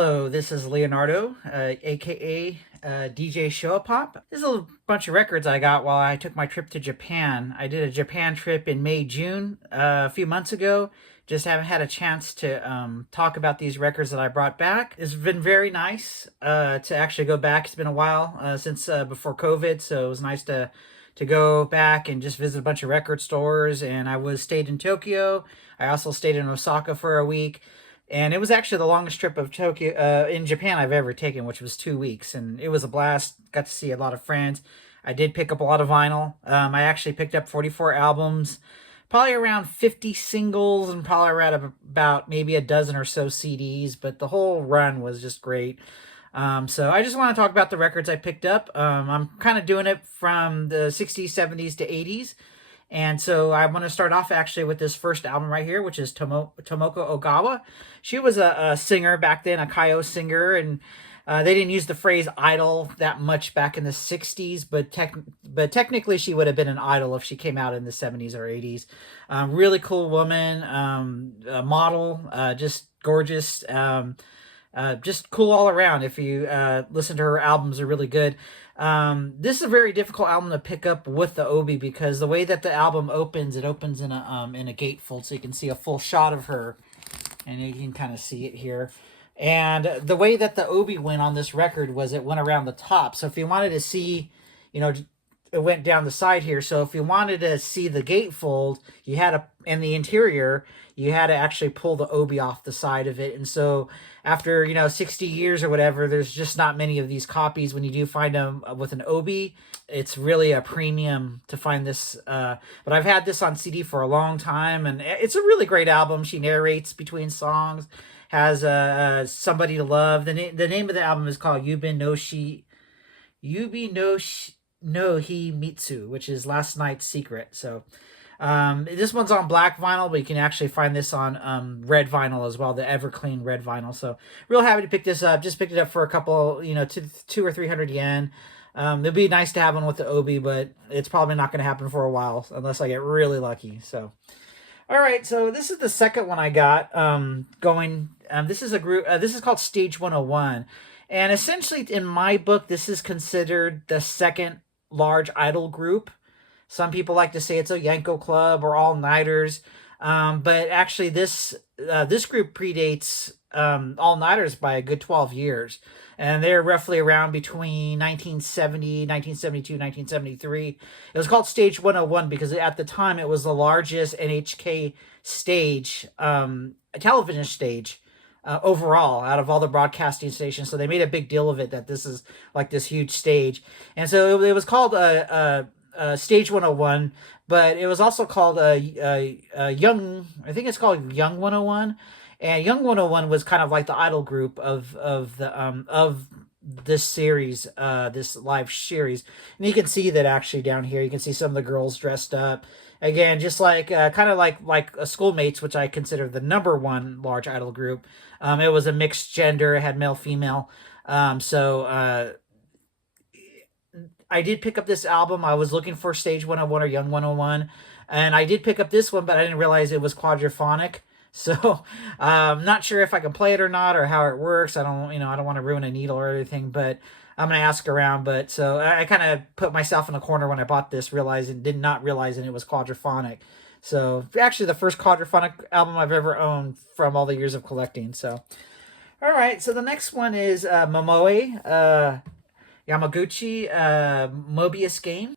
Hello, this is Leonardo, aka DJ ShowaPop. This is a bunch of records I got while I took my trip to Japan. I did a Japan trip in May, June, a few months ago. Just haven't had a chance to talk about these records that I brought back. It's been very nice to actually go back. It's been a while since before COVID, so it was nice to go back and just visit a bunch of record stores. And I was stayed in Tokyo. I also stayed in Osaka for a week. And it was actually the longest trip of Tokyo in Japan I've ever taken, which was 2 weeks, and it was a blast. Got to see a lot of friends. I did pick up a lot of vinyl. I actually picked up 44 albums, probably around 50 singles, and probably around about maybe a dozen or so CDs. But the whole run was just great. So I just want to talk about the records I picked up. I'm kind of doing it from the 60s, 70s to 80s. And so I want to start off actually with this first album right here, which is Tomoko Ogawa. She was a singer back then, a Kaio singer, and they didn't use the phrase idol that much back in the 60s, but technically she would have been an idol if she came out in the 70s or 80s. Really cool woman, a model, just gorgeous, just cool all around. If you listen to her albums, are really good. This is a very difficult album to pick up with the obi because the way that the album opens, it opens in a gatefold, so you can see a full shot of her, and you can kind of see it here. And the way that the obi went on this record was it went around the top. So if you wanted to see, it went down the side here. So if you wanted to see the gatefold, you had to, in the interior, you had to actually pull the obi off the side of it. And so after, 60 years or whatever, there's just not many of these copies. When you do find them with an obi, it's really a premium to find this. But I've had this on CD for a long time, and it's a really great album. She narrates between songs, has Somebody to Love. The name of the album is called Yubi no Hi Mitsu, which is Last Night's Secret. So this one's on black vinyl, but you can actually find this on red vinyl as well, the Everclean red vinyl. So real happy to pick this up. Just picked it up for a couple, two or 300 yen. It'd be nice to have one with the obi, but it's probably not going to happen for a while unless I get really lucky. So, all right. So this is the second one I got going. This is a group. This is called Stage 101. And essentially, in my book, this is considered the second large idol group. Some people like to say it's a Yanko Club or all-nighters. But actually, this group predates all-nighters by a good 12 years. And they're roughly around between 1970, 1972, 1973. It was called Stage 101 because at the time it was the largest NHK stage, television stage, overall out of all the broadcasting stations. So they made a big deal of it that this is like this huge stage. And so it was called Stage 101, but it was also called Young, I think it's called Young 101. And Young 101 was kind of like the idol group of this series, this live series. And you can see that actually down here. You can see some of the girls dressed up. Again, just like kind of like Schoolmates, which I consider the #1 large idol group. It was a mixed gender. It had male, female. So I did pick up this album. I was looking for Stage 101 or Young 101, and I did pick up this one, but I didn't realize it was quadraphonic. So I'm not sure if I can play it or not, or how it works. I don't want to ruin a needle or anything, but I'm gonna ask around. But so I kind of put myself in a corner when I bought this, did not realizing it was quadraphonic. So actually, the first quadraphonic album I've ever owned from all the years of collecting. So, all right. So the next one is Momoe Yamaguchi, Mobius Game.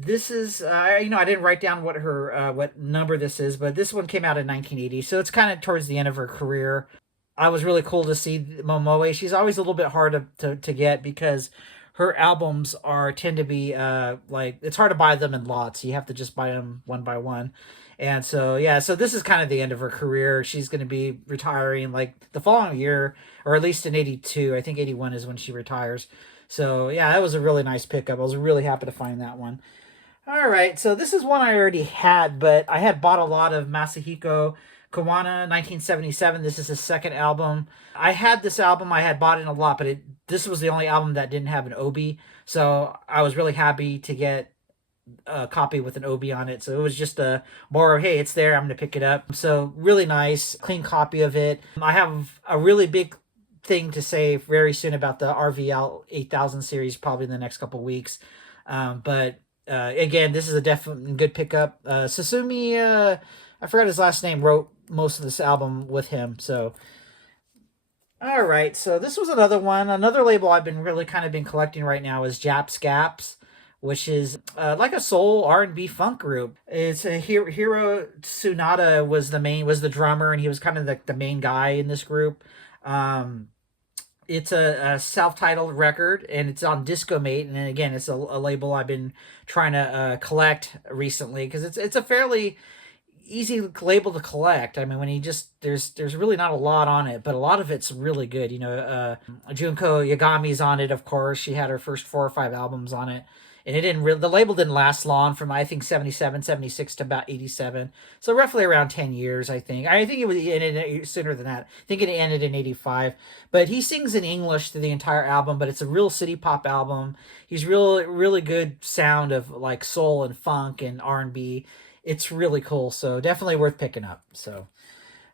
This is, I didn't write down what number this is, but this one came out in 1980, so it's kind of towards the end of her career. I was really cool to see Momoe. She's always a little bit hard to get because her albums tend to be it's hard to buy them in lots. You have to just buy them one by one. And so, yeah, so this is kind of the end of her career. She's going to be retiring like the following year, or at least in 82. I think 81 is when she retires. So, yeah, that was a really nice pickup. I was really happy to find that one. All right, so this is one I already had, but I had bought a lot of Masahiko Kawana, 1977. This is his second album. I had this album. I had bought it a lot, but this was the only album that didn't have an obi. So I was really happy to get a copy with an obi on it. So it was just more of, hey, it's there, I'm going to pick it up. So really nice, clean copy of it. I have a really big thing to say very soon about the RVL 8000 series, probably in the next couple weeks. But again, this is a definitely good pickup. Susumi, I forgot his last name, wrote most of this album with him. So, all right. So this was another one. Another label I've been really kind of been collecting right now is Japs Gaps, which is like a soul R&B funk group. It's a Hiro Tsunada was the drummer, and he was kind of the main guy in this group. Um, it's a self-titled record, and it's on Discomate, and again, it's a label I've been trying to collect recently because it's a fairly easy label to collect. I mean, when you just there's really not a lot on it, but a lot of it's really good. Junko Yagami's on it, of course. She had her first 4 or 5 albums on it, and the label didn't last long, from I think 77, 76 to about 87, so roughly around 10 years. I think it was ended sooner than that. I think it ended in 85. But he sings in English through the entire album, but it's a real city pop album. He's really good sound of like soul and funk and R&B. It's really cool, so definitely worth picking up. So,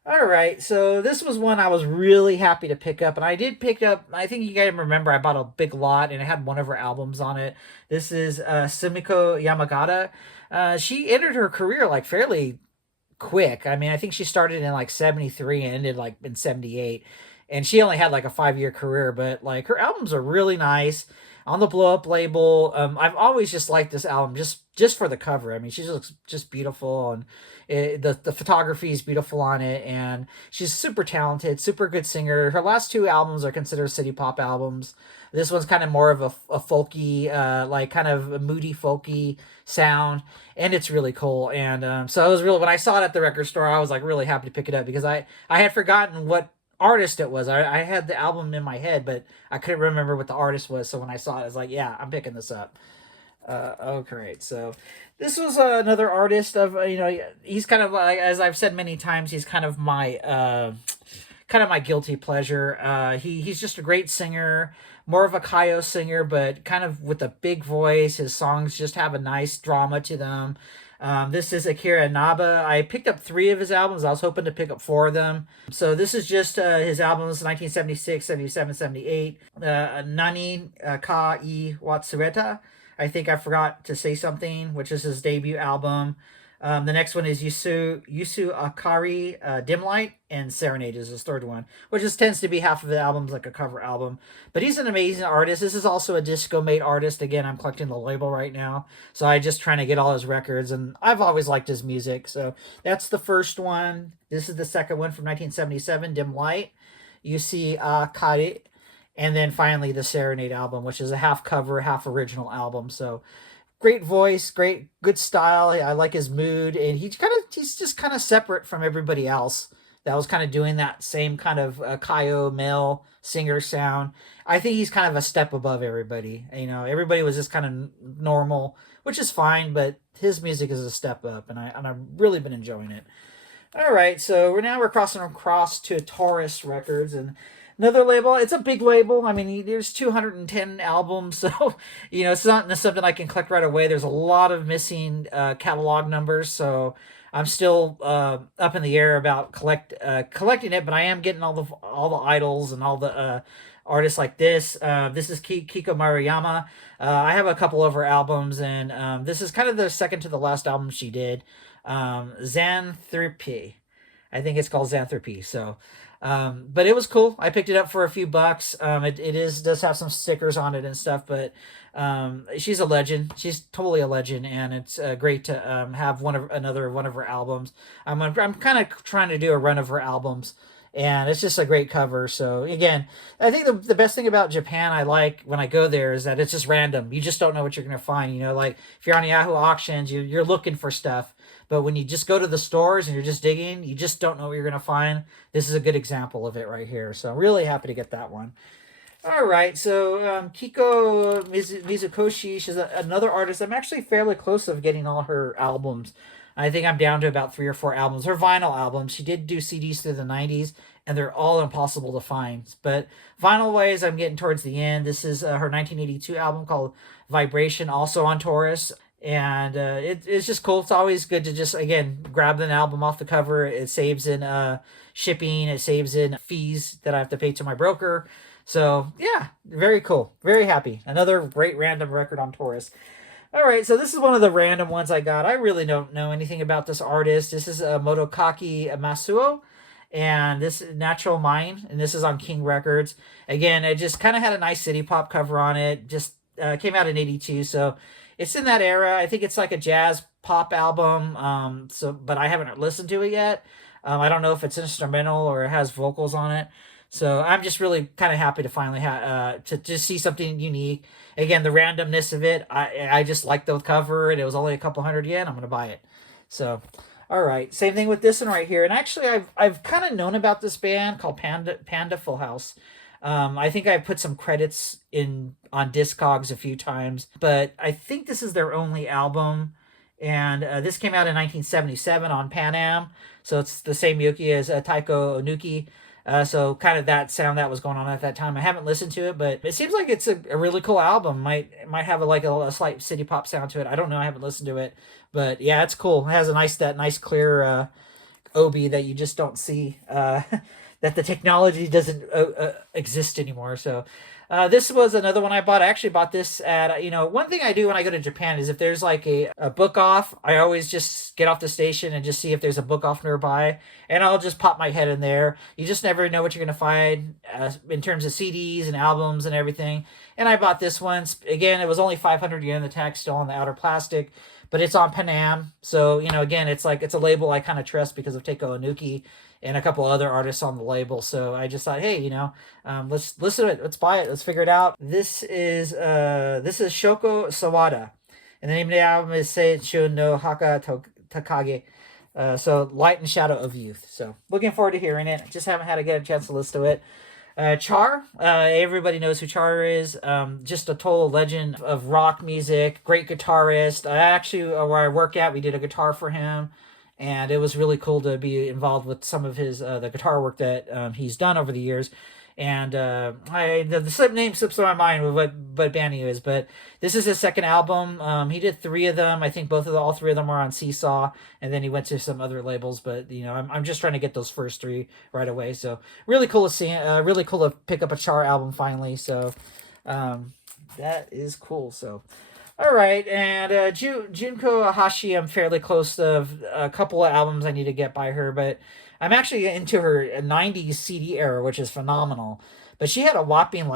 all right, so this was one I was really happy to pick up, and I did pick up, I think you guys remember, I bought a big lot, and it had one of her albums on it. This is Sumiko Yamagata. She entered her career like fairly quick. I mean, I think she started in like 73 and ended like in 78. And she only had like a 5-year career, but like her albums are really nice on the Blow Up label. I've always just liked this album just for the cover. I mean, she looks just beautiful, and the photography is beautiful on it, and she's super talented, super good singer. Her last 2 albums are considered city pop albums. This one's kind of more of a folky, like kind of a moody folky sound, and it's really cool. And so I was really, when I saw it at the record store, I was like really happy to pick it up because I had forgotten what artist it was. I had the album in my head, but I couldn't remember what the artist was. So when I saw it, I was like, yeah, I'm picking this up. Okay, so this was another artist of he's kind of like, as I've said many times, he's kind of my guilty pleasure. He's just a great singer, more of a Kaio singer, but kind of with a big voice. His songs just have a nice drama to them. This is Akira Inaba. I picked up 3 of his albums. I was hoping to pick up 4 of them. So this is just his albums, 1976, 77, 78. Nani Ka I Watsureta. I think I forgot to say something, which is his debut album. The next one is Yusu Akari, Dim Light, and Serenade is his third one, which tends to be half of the album's like a cover album. But he's an amazing artist. This is also a Discomate artist. Again, I'm collecting the label right now, so I'm just trying to get all his records, and I've always liked his music. So that's the first one. This is the second one from 1977, Dim Light, Yusu Akari, and then finally the Serenade album, which is a half cover, half original album. So great voice, good style. I like his mood, and he's just kind of separate from everybody else that was kind of doing that same kind of Kaio male singer sound. I think he's kind of a step above everybody. Everybody was just kind of normal, which is fine, but his music is a step up, and I've really been enjoying it. All right, so we're crossing across to Taurus Records, and another label. It's a big label. I mean, there's 210 albums, so it's not something I can collect right away. There's a lot of missing catalog numbers, so I'm still up in the air about collecting it. But I am getting all the idols and all the artists like this. This is Kiko Maruyama. I have a couple of her albums, and this is kind of the second to the last album she did. Xanthropy. I think it's called Xanthropy. So. But it was cool. I picked it up for a few bucks. It does have some stickers on it and stuff, but she's a legend. She's totally a legend, and it's great to have one of her albums. I'm kind of trying to do a run of her albums, and it's just a great cover. So again, I think the best thing about Japan I like when I go there is that it's just random. You just don't know what you're gonna find. Like if you're on Yahoo auctions, you're looking for stuff. But when you just go to the stores and you're just digging, you just don't know what you're going to find. This is a good example of it right here. So I'm really happy to get that one. All right, so Kiko Mizukoshi, she's another artist. I'm actually fairly close of getting all her albums. I think I'm down to about 3 or 4 albums. Her vinyl albums. She did do CDs through the 90s, and they're all impossible to find. But vinyl-wise, I'm getting towards the end. This is her 1982 album called Vibration, also on Taurus. and it's just cool. It's always good to just again grab an album off the cover. It saves in shipping. It saves in fees that I have to pay to my broker. So yeah, very cool. Very happy. Another great random record on Taurus. All right, so this is one of the random ones I got. I really don't know anything about this artist. This is Motokaki Masuo, and this is Natural Mind, and this is on King Records. Again, it just kind of had a nice city pop cover on it. Just came out in '82, so it's in that era. I think it's like a jazz pop album. But I haven't listened to it yet. I don't know if it's instrumental or it has vocals on it. So I'm just really kind of happy to finally to just see something unique. Again, the randomness of it, I just like the cover, and it was only a couple hundred yen. I'm gonna buy it. So, all right, same thing with this one right here. And actually, I've kind of known about this band called Panda Full House. I think I put some credits in on Discogs a few times, but I think this is their only album. And this came out in 1977 on Pan Am, so it's the same Yuki as Taiko Onuki. So kind of that sound that was going on at that time. I haven't listened to it, but it seems like it's a really cool album. Might have a slight city pop sound to it. I don't know. I haven't listened to it, but yeah, it's cool. It has that nice clear obi that you just don't see. That the technology doesn't exist anymore. So this was another one I bought. I actually bought this at, one thing I do when I go to Japan is if there's like a book off, I always just get off the station and just see if there's a book off nearby, and I'll just pop my head in there. You just never know what you're going to find in terms of CDs and albums and everything. And I bought this one. Again, it was only 500 yen. The tag's still on the outer plastic, but it's on Panam. So, again, it's a label I kind of trust because of Teiko Onuki and a couple other artists on the label. So I just thought, hey, let's listen to it. Let's buy it. Let's figure it out. This is Shoko Sawada. And the name of the album is Seicho no Haka Takage. So Light and Shadow of Youth. So looking forward to hearing it. Just haven't had get a chance to listen to it. Char, everybody knows who Char is. Just a total legend of rock music. Great guitarist. Where I work at, we did a guitar for him. And it was really cool to be involved with some of his the guitar work that he's done over the years. And the name slips my mind with what band he is, but this is his second album. He did 3 of them. I think all 3 of them are on Seesaw, and then he went to some other labels. But I'm just trying to get those first 3 right away. So really cool to see. Really cool to pick up a Char album finally. So that is cool. So. All right, and Junko Hashi, I'm fairly close to a couple of albums I need to get by her, but I'm actually into her 90s CD era, which is phenomenal. But she had a whopping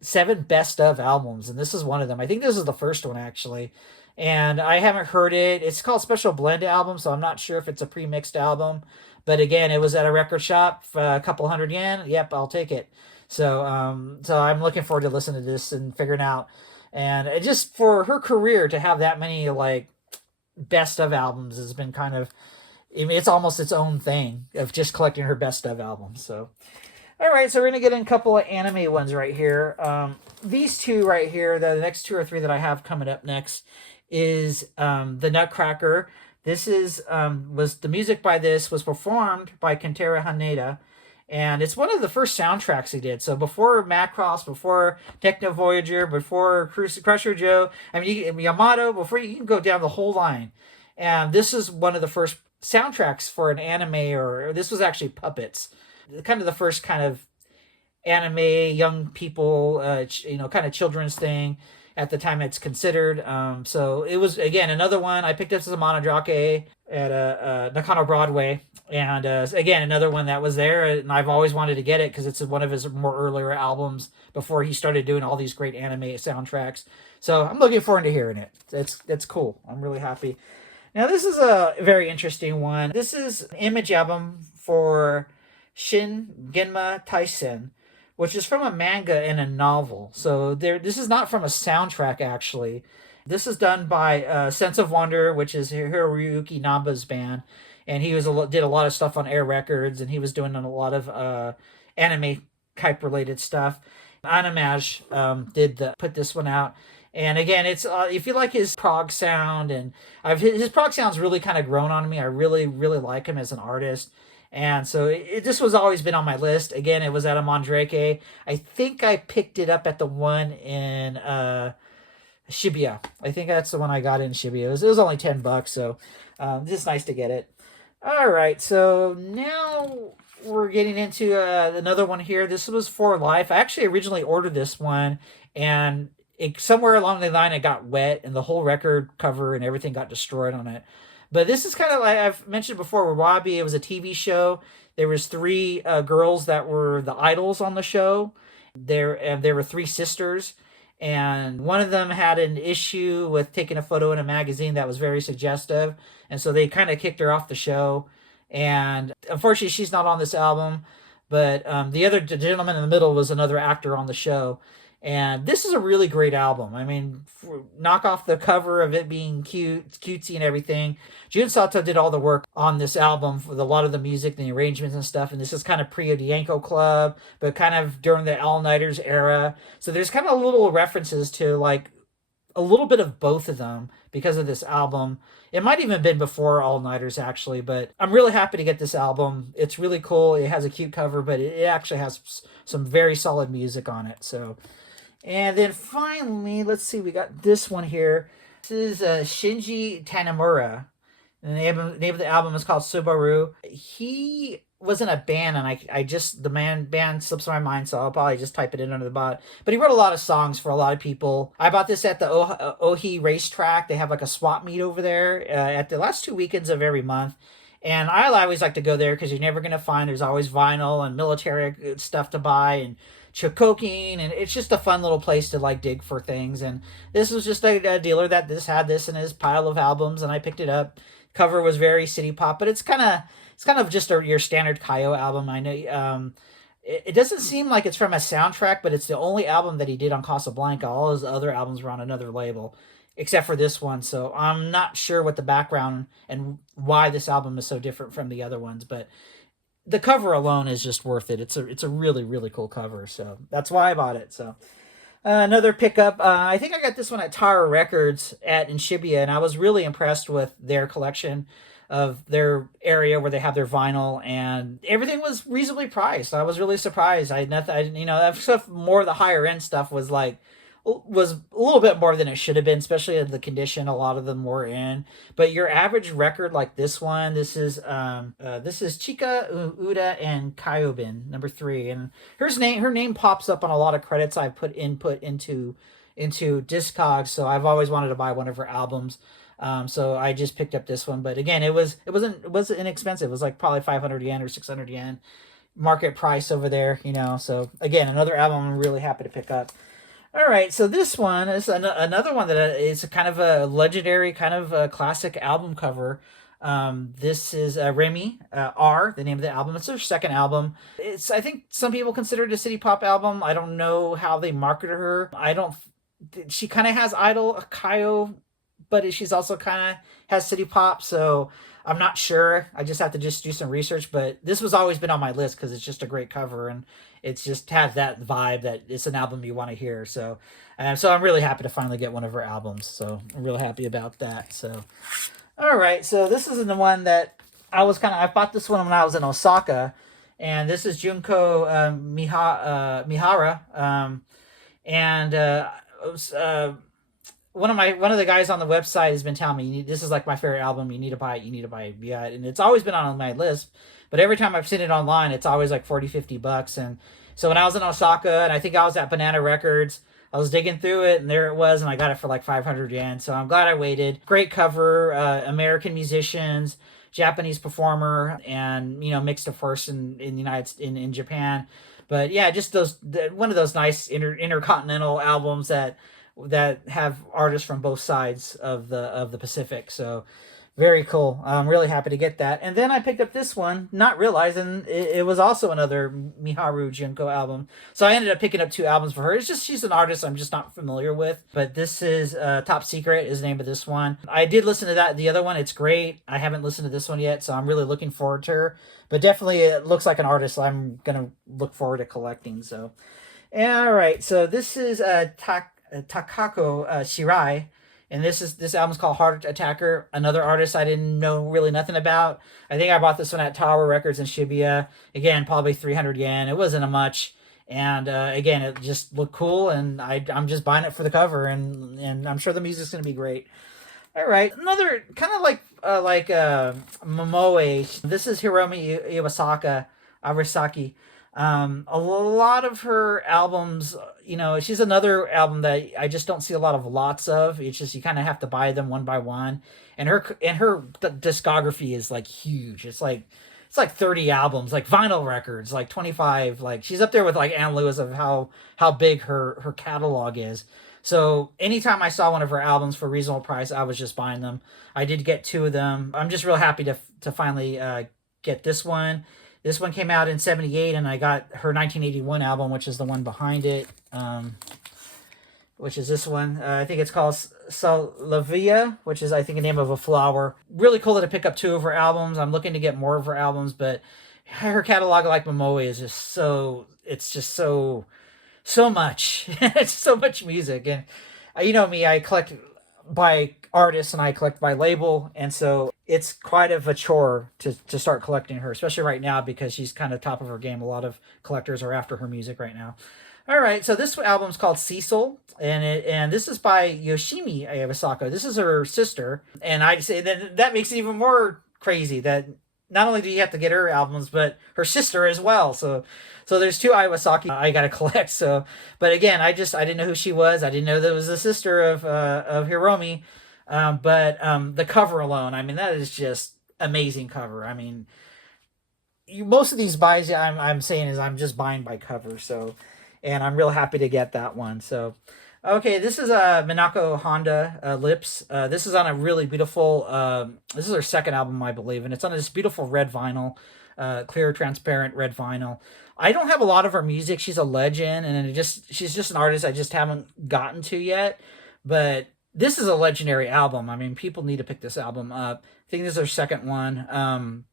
7 best of albums, and this is one of them. I think this is the first one, actually. And I haven't heard it. It's called Special Blend album, so I'm not sure if it's a pre-mixed album. But again, it was at a record shop for a couple hundred yen. Yep, I'll take it. So I'm looking forward to listening to this and figuring out. And just for her career to have that many best of albums has been kind of, it's almost its own thing of just collecting her best of albums. So, all right, so we're gonna get in a couple of anime ones right here. These 2 right here, the next 2 or 3 that I have coming up next is the Nutcracker. This is the music by this was performed by Kentaro Haneda. And it's one of the first soundtracks he did. So before Macross, before Techno Voyager, before Crusher Joe, Yamato, before you can go down the whole line. And this is one of the first soundtracks for an anime, or this was actually puppets. Kind of the first kind of anime, young people, kind of children's thing at the time it's considered. So it was, again, another one. I picked up as a Mandarake at Nakano Broadway. And again, another one that was there, and I've always wanted to get it because it's one of his more earlier albums before he started doing all these great anime soundtracks. So I'm looking forward to hearing it. That's cool. I'm really happy. Now this is a very interesting one. This is an image album for Shin Genma Taisen, which is from a manga and a novel. So this is not from a soundtrack actually. This is done by Sense of Wonder, which is Hiroyuki Namba's band. And he did a lot of stuff on Air Records, and he was doing a lot of anime type related stuff. Animage put this one out, and again, it's if you like his prog sound, and his prog sound's really kind of grown on me. I really really like him as an artist, and so this was always been on my list. Again, it was at a Mandarake. I think I picked it up at the one in Shibuya. I think that's the one I got in Shibuya. It was only $10, so just nice to get it. All right, so now we're getting into another one here. This was For Life. I actually originally ordered this one, and somewhere along the line it got wet, and the whole record cover and everything got destroyed on it. But this is kind of like I've mentioned before with Wabi. It was a TV show. There was three girls that were the idols on the show. There were three sisters, and one of them had an issue with taking a photo in a magazine that was very suggestive, and so they kind of kicked her off the show. And unfortunately, she's not on this album, but the other gentleman in the middle was another actor on the show. And this is a really great album. I mean, knock off the cover of it being cute, cutesy and everything. Jun Sato did all the work on this album with a lot of the music and the arrangements and stuff. And this is kind of pre-Odienko Club, but kind of during the All Nighters era. So there's kind of little references to like a little bit of both of them because of this album. It might even have been before All Nighters actually, but I'm really happy to get this album. It's really cool. It has a cute cover, but it actually has some very solid music on it. So, and then finally, let's see, we got this one here. This is Shinji Tanimura. And the name of the album is called Subaru. He was in a band, and I just, the band slips my mind, so I'll probably just type it in under the bot. But he wrote a lot of songs for a lot of people. I bought this at the Ohi Racetrack. They have like a swap meet over there at the last 2 weekends of every month. And I always like to go there because you're never going to find, there's always vinyl and military stuff to buy and chokoking, and it's just a fun little place to like dig for things. And this was just a dealer that had this in his pile of albums, and I picked it up. Cover was very city pop, but it's kind of just your standard Kaio album. I know it doesn't seem like it's from a soundtrack, but it's the only album that he did on Casablanca. All his other albums were on another label, except for this one. So I'm not sure what the background and why this album is so different from the other ones, but the cover alone is just worth it. It's a really, really cool cover, so that's why I bought it. So another pickup. I think I got this one at Tower Records in Shibuya, and I was really impressed with their collection of their area where they have their vinyl, and everything was reasonably priced. I was really surprised. I had nothing, that stuff, more of the higher end stuff was a little bit more than it should have been, especially in the condition a lot of them were in. But your average record like this one, this is Chika Uda and Kyobin number 3, and her name pops up on a lot of credits I've put input into Discogs. So I've always wanted to buy one of her albums. So I just picked up this one, but again, it wasn't inexpensive. It was like probably 500 yen or 600 yen market price over there, So again, another album I'm really happy to pick up. All right, so this one is another one that is a kind of a legendary, kind of a classic album cover. This is Remy R, the name of the album. It's their second album. I think some people consider it a city pop album. I don't know how they marketed her. She kind of has idol Kaio, but she's also kind of has city pop, so I'm not sure. I just have to do some research, but this was always been on my list because it's just a great cover, and it's just has that vibe that it's an album you want to hear. So I'm really happy to finally get one of her albums. So I'm real happy about that. So, all right. So this is the one that I bought this one when I was in Osaka, and this is Junko Mihara. One of the guys on the website has been telling me, this is like my favorite album. You need to buy it. Yeah, and it's always been on my list. But every time I've seen it online, it's always like $40-$50. And so when I was in Osaka, and I think I was at Banana Records, I was digging through it, and there it was, and I got it for like 500 yen. So I'm glad I waited. Great cover, American musicians, Japanese performer, and mixed of course in Japan. But yeah, just one of those nice intercontinental albums that have artists from both sides of the Pacific. So very cool. I'm really happy to get that. And then I picked up this one, not realizing it was also another Miharu Junko album. So I ended up picking up 2 albums for her. It's just she's an artist I'm just not familiar with. But this is Top Secret is the name of this one. I did listen to the other one. It's great. I haven't listened to this one yet, so I'm really looking forward to her. But definitely it looks like an artist I'm going to look forward to collecting. So, all right. So this is Takako Shirai, and this album's called Heart Attacker, another artist I didn't know really nothing about. I think I bought this one at Tower Records in Shibuya. Again, probably 300 yen. It wasn't a much, And again, it just looked cool, and I'm just buying it for the cover, and I'm sure the music's gonna be great. All right, another kind of like Momoe. This is Hiromi Iwasaka, Arasaki. A lot of her albums, she's another album that I just don't see a lot of lots of. It's just you kind of have to buy them one by one, and her discography is like huge. It's like 30 albums, like vinyl records, like 25. Like she's up there with like Ann Lewis of how big her catalog is. So anytime I saw one of her albums for a reasonable price, I was just buying them. I did get two of them. I'm just real happy to finally get this one. This one came out in '78, and I got her 1981 album, which is the one behind it, which is this one. I think it's called Salavia, which is, I think, the name of a flower. Really cool to pick up two of her albums. I'm looking to get more of her albums, but her catalog, like Momoe, is just so much. It's so much music. And you know me, I collect by artists and I collect by label, and so it's quite of a chore to start collecting her, especially right now because she's kind of top of her game. A lot of collectors are after her music right now. All right, so this album's called Cecil, and this is by Yoshimi Iwasaka. This is her sister, and I'd say that makes it even more crazy that not only do you have to get her albums, but her sister as well. So there's two Iwasaki I gotta collect. So, but again, I didn't know who she was. I didn't know that it was the sister of Hiromi. But the cover alone, I mean, that is just amazing cover. I mean, most of these buys I'm saying is I'm just buying by cover. So, and I'm real happy to get that one. So, okay, this is Minako Honda Lips. This is on a really beautiful. This is her second album, I believe, and it's on this beautiful red vinyl, clear, transparent red vinyl. I don't have a lot of her music. She's a legend, and she's just an artist I just haven't gotten to yet. But this is a legendary album. I mean, people need to pick this album up. I think this is her second one.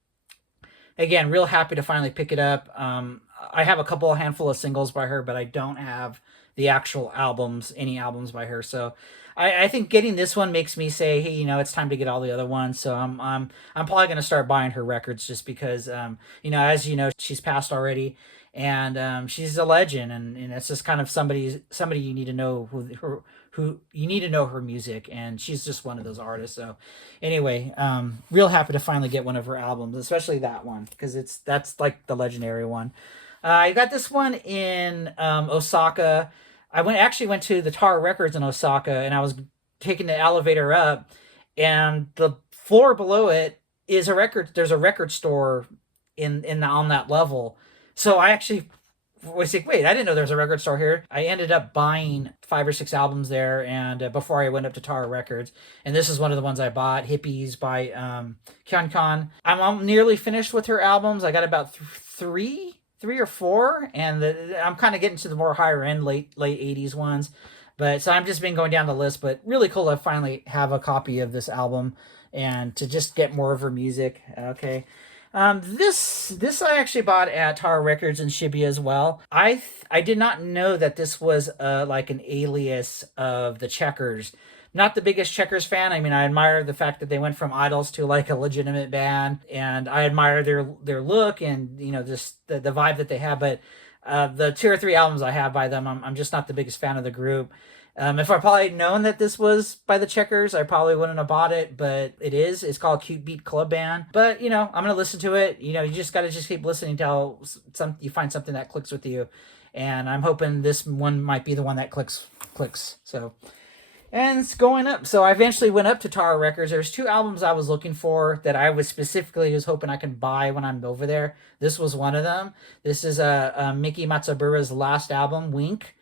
Again, real happy to finally pick it up. I have a handful of singles by her, but I don't have the actual albums, any albums by her. So I think getting this one makes me say, hey, it's time to get all the other ones. So I'm probably gonna start buying her records just because as you know, she's passed already, and she's a legend, and it's just kind of somebody you need to know who you need to know her music, and she's just one of those artists. So anyway, real happy to finally get one of her albums, especially that one, because that's like the legendary one. I got this one in Osaka. I actually went to the Tower Records in Osaka, and I was taking the elevator up, and the floor below it is a record. There's a record store on that level. So I actually was like, wait, I didn't know there was a record store here. I ended up buying 5 or 6 albums there, and before I went up to Tower Records, and this is one of the ones I bought, Hippies by Kyon. I'm nearly finished with her albums. I got about three or four, and I'm kind of getting to the more higher end late 80s ones. But so I've just been going down the list, but really cool to finally have a copy of this album and to just get more of her music. Okay. This I actually bought at Tower Records in Shibuya as well. I did not know that this was like an alias of the Checkers. Not the biggest Checkers fan. I mean, I admire the fact that they went from idols to like a legitimate band, and I admire their look and just the vibe that they have. But the 2 or 3 albums I have by them, I'm just not the biggest fan of the group. If I probably known that this was by the Checkers, I probably wouldn't have bought it, but it is. It's called Cute Beat Club Band. But, I'm going to listen to it. You just got to just keep listening till you find something that clicks with you. And I'm hoping this one might be the one that clicks. So, and it's going up. So I eventually went up to Tower Records. There's 2 albums I was looking for that I was specifically hoping I can buy when I'm over there. This was one of them. This is Miki Matsubura's last album, Wink.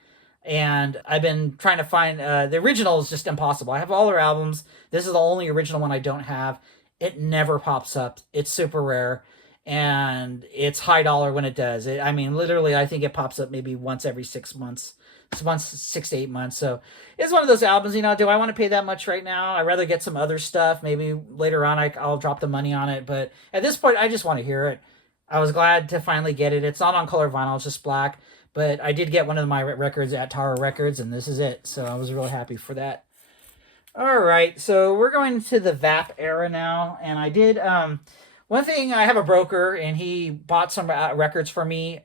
And I've been trying to find the original is just impossible. I have all her albums. This is the only original one I don't have. It never pops up. It's super rare, and it's high dollar when it does. Literally, I think it pops up maybe once every 6 months. 6 to 8 months. So it's one of those albums. Do I want to pay that much right now? I'd rather get some other stuff. Maybe later on I'll drop the money on it. But at this point, I just want to hear it. I was glad to finally get it. It's not on color vinyl. It's just black. But I did get one of my records at Tower Records, and this is it. So I was really happy for that. All right, so we're going to the VAP era now, and I did One thing, I have a broker, and he bought some records for me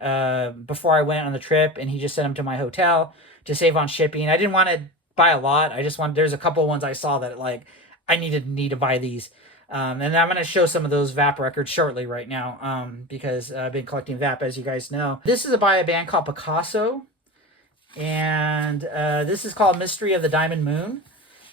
before I went on the trip, and he just sent them to my hotel to save on shipping. I didn't want to buy a lot. I just wanted, there's a couple of ones I saw that like I need to buy these. And I'm going to show some of those VAP records shortly right now because I've been collecting VAP, as you guys know. This is by a band called Picasso, and this is called Mystery of the Diamond Moon.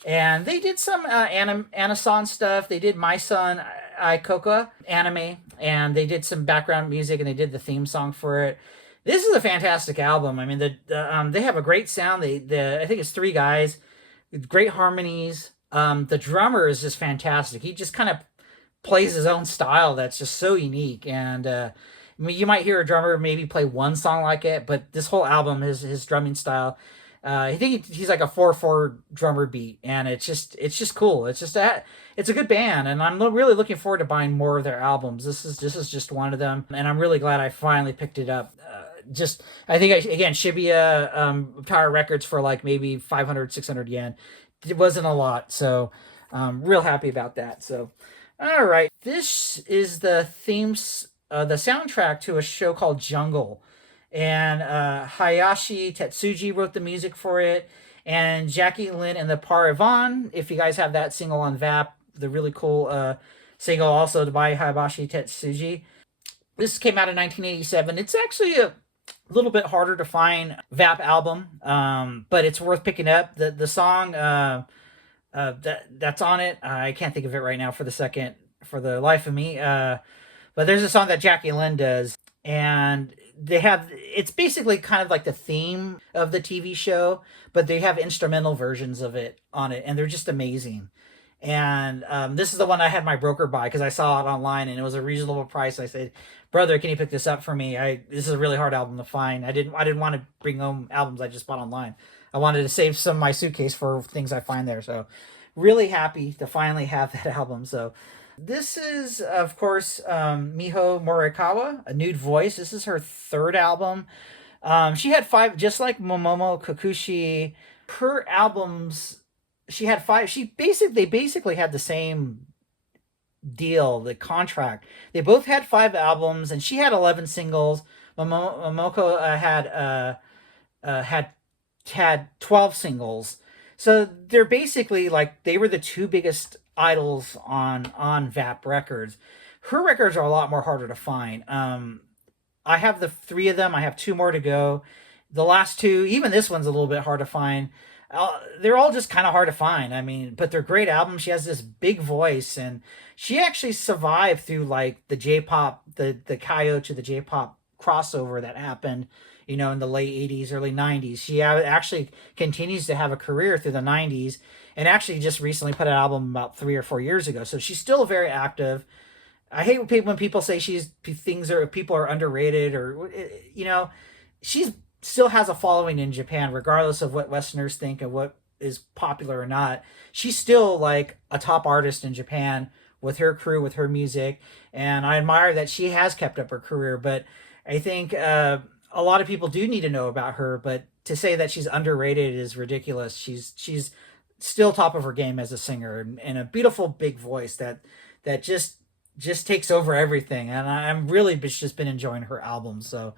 And they did some Anasan stuff. They did My Son Aikoka anime, and they did some background music, and they did the theme song for it. This is a fantastic album. I mean, they have a great sound. I think it's three guys, great harmonies. The drummer is just fantastic. He just kind of plays his own style that's just so unique. And I mean, you might hear a drummer maybe play one song like it, but this whole album, his drumming style, I think he's like a 4/4 drummer beat, and it's just cool. It's a good band, and I'm really looking forward to buying more of their albums. This is just one of them, and I'm really glad I finally picked it up. I think again, Shibuya Tower Records for like maybe 500, 600 yen. It wasn't a lot, so real happy about that. So, all right, this is the the soundtrack to a show called Jungle. And Hayashi Tetsuji wrote the music for it, and Jackie Lynn and the Paravan. If you guys have that single on VAP, the really cool single also by Hayashi Tetsuji. This came out in 1987. It's actually a little bit harder to find VAP album, but it's worth picking up. The song that's on it, I can't think of it right now for the life of me. But there's a song that Jackie Lynn does, and it's basically kind of like the theme of the TV show, but they have instrumental versions of it on it, and they're just amazing. And this is the one I had my broker buy because I saw it online and it was a reasonable price. I said, "Brother, can you pick this up for me? This is a really hard album to find. I didn't want to bring home albums I just bought online. I wanted to save some of my suitcase for things I find there." So, really happy to finally have that album. So, this is, of course, Miho Morikawa, A Nude Voice. This is her third album. She had 5, just like Momomo Kokushi. Her albums, she had 5. They basically had the same deal, the contract. They both had 5 albums, and she had 11 singles. Momoko had 12 singles. So they're basically like, they were the two biggest idols on VAP Records. Her records are a lot more harder to find. I have the 3 of them. I have 2 more to go. The last 2, even this one's a little bit hard to find. They're all just kind of hard to find. I mean, but they're great albums. She has this big voice, and she actually survived through like the J-pop, the Kaio to the J-pop crossover that happened, in the late 80s, early 90s. She actually continues to have a career through the 90s, and actually just recently put an album about 3 or 4 years ago. So she's still very active. I hate when people say people are underrated, or she's still has a following in Japan, regardless of what Westerners think and what is popular or not. She's still like a top artist in Japan with her crew, with her music, and I admire that she has kept up her career. But I think a lot of people do need to know about her, but to say that she's underrated is ridiculous. She's still top of her game as a singer, and a beautiful big voice that just takes over everything. And I'm really just been enjoying her albums. So,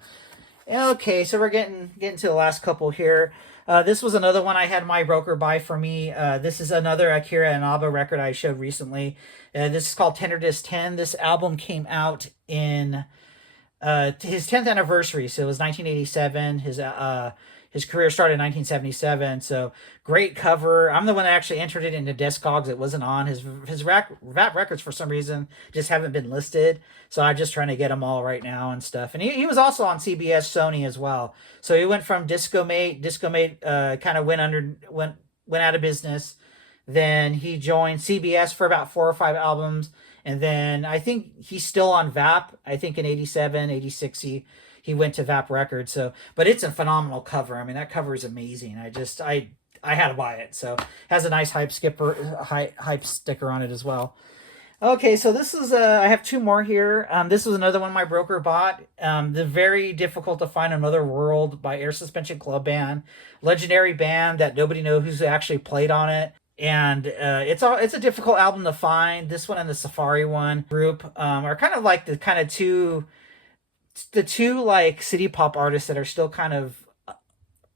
okay, so we're getting to the last couple here. This was another one I had my broker buy for me. This is another Akira Inaba record I showed recently. This is called Tender Disc 10. This album came out in his 10th anniversary, so it was 1987. His career started in 1977, so great cover. I'm the one that actually entered it into Discogs. It wasn't on his VAT records for some reason, just haven't been listed. So I'm just trying to get them all right now and stuff. And he was also on CBS Sony as well. So he went from Discomate. Discomate kind of went out of business. Then he joined CBS for about 4 or 5 albums. And then I think he's still on VAP. I think in 87, 86, he went to VAP Records. So, but it's a phenomenal cover. I mean, that cover is amazing. I had to buy it. So it has a nice hype sticker on it as well. Okay, so this is I have 2 more here. This was another one my broker bought. The very difficult to find Another World by Air Suspension Club Band, legendary band that nobody knows who's actually played on it. and it's a difficult album to find. This one and the Safari one group are kind of like the two like city pop artists that are still kind of a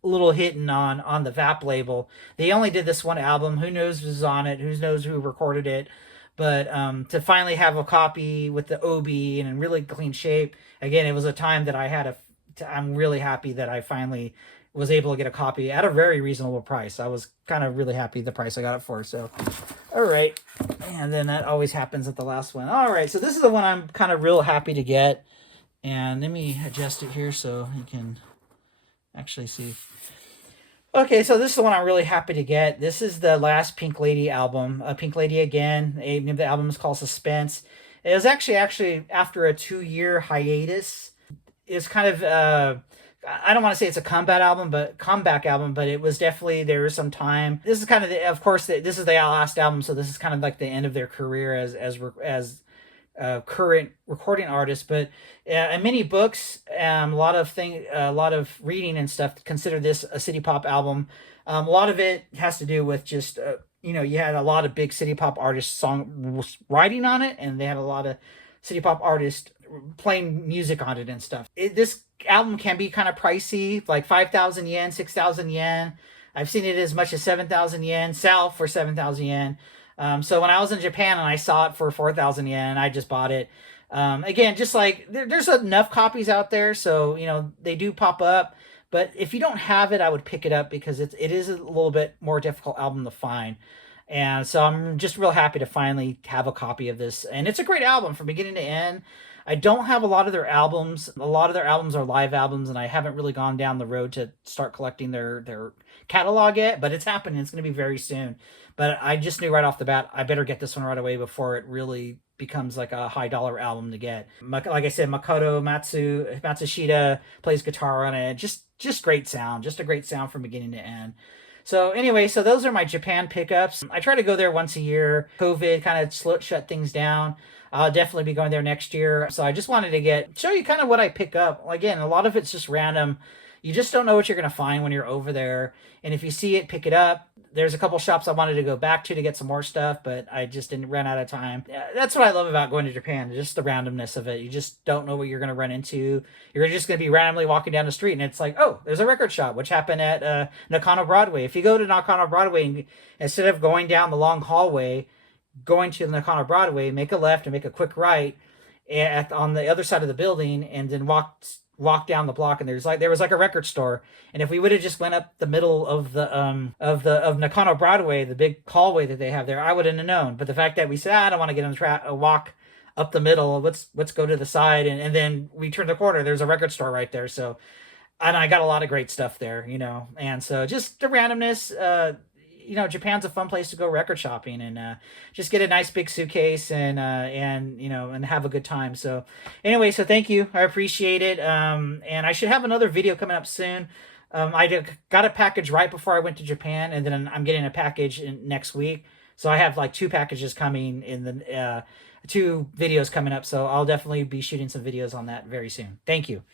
little hidden on the VAP label. They only did this one album. Who knows who's on it? Who knows who recorded it? But to finally have a copy with the OB and in really clean shape, again, it was a time that I had a. I'm really happy that I finally was able to get a copy at a very reasonable price. I was kind of really happy the price I got it for. So, all right, and then that always happens at the last one. All right, so this is the one I'm kind of real happy to get, and let me adjust it here so you can actually see. Okay, so this is the one I'm really happy to get. This is the last Pink Lady album. Pink Lady again. The name of the album is called Suspense. It was actually after a 2-year hiatus. It's kind of I don't want to say it's a comeback album, but it was definitely, there was some time. This is kind of of course this is the last album, so this is kind of like the end of their career as current recording artists. But in many books, a lot of reading and stuff consider this a city pop album. A lot of it has to do with just you had a lot of big city pop artists song writing on it, and they had a lot of city pop artists playing music on it and stuff. This album can be kind of pricey, like 5,000 yen, 6,000 yen. I've seen it as much as 7,000 yen, sell for 7,000 yen. So when I was in Japan and I saw it for 4,000 yen, I just bought it. Again, just like there's enough copies out there, so they do pop up. But if you don't have it, I would pick it up because it is a little bit more difficult album to find. And so I'm just real happy to finally have a copy of this. And it's a great album from beginning to end. I don't have a lot of their albums. A lot of their albums are live albums, and I haven't really gone down the road to start collecting their catalog yet, but it's happening. It's going to be very soon. But I just knew right off the bat, I better get this one right away before it really becomes like a high dollar album to get. Like I said, Makoto Matsushita plays guitar on it. Just great sound. Just a great sound from beginning to end. So anyway, so those are my Japan pickups. I try to go there once a year. COVID kind of shut things down. I'll definitely be going there next year. So I just wanted to show you kind of what I pick up. Again, a lot of it's just random. You just don't know what you're going to find when you're over there. And if you see it, pick it up. There's a couple shops I wanted to go back to get some more stuff, but I just didn't run out of time. That's what I love about going to Japan, just the randomness of it. You just don't know what you're going to run into. You're just going to be randomly walking down the street, and it's like, oh, there's a record shop, which happened at Nakano Broadway. If you go to Nakano Broadway, instead of going down the long hallway, going to the Nakano Broadway, make a left and make a quick right on the other side of the building, and then walk down the block, and there was like a record store. And if we would have just went up the middle of Nakano Broadway, the big hallway that they have there, I wouldn't have known. But the fact that we said, I don't want to get on the walk up the middle, let's go to the side, and then we turn the corner, there's a record store right there. So, and I got a lot of great stuff there, and so just the randomness. Japan's a fun place to go record shopping, and just get a nice big suitcase and have a good time. So anyway, so thank you. I appreciate it. And I should have another video coming up soon. I got a package right before I went to Japan, and then I'm getting a package next week. So I have like 2 packages coming in the 2 videos coming up. So I'll definitely be shooting some videos on that very soon. Thank you.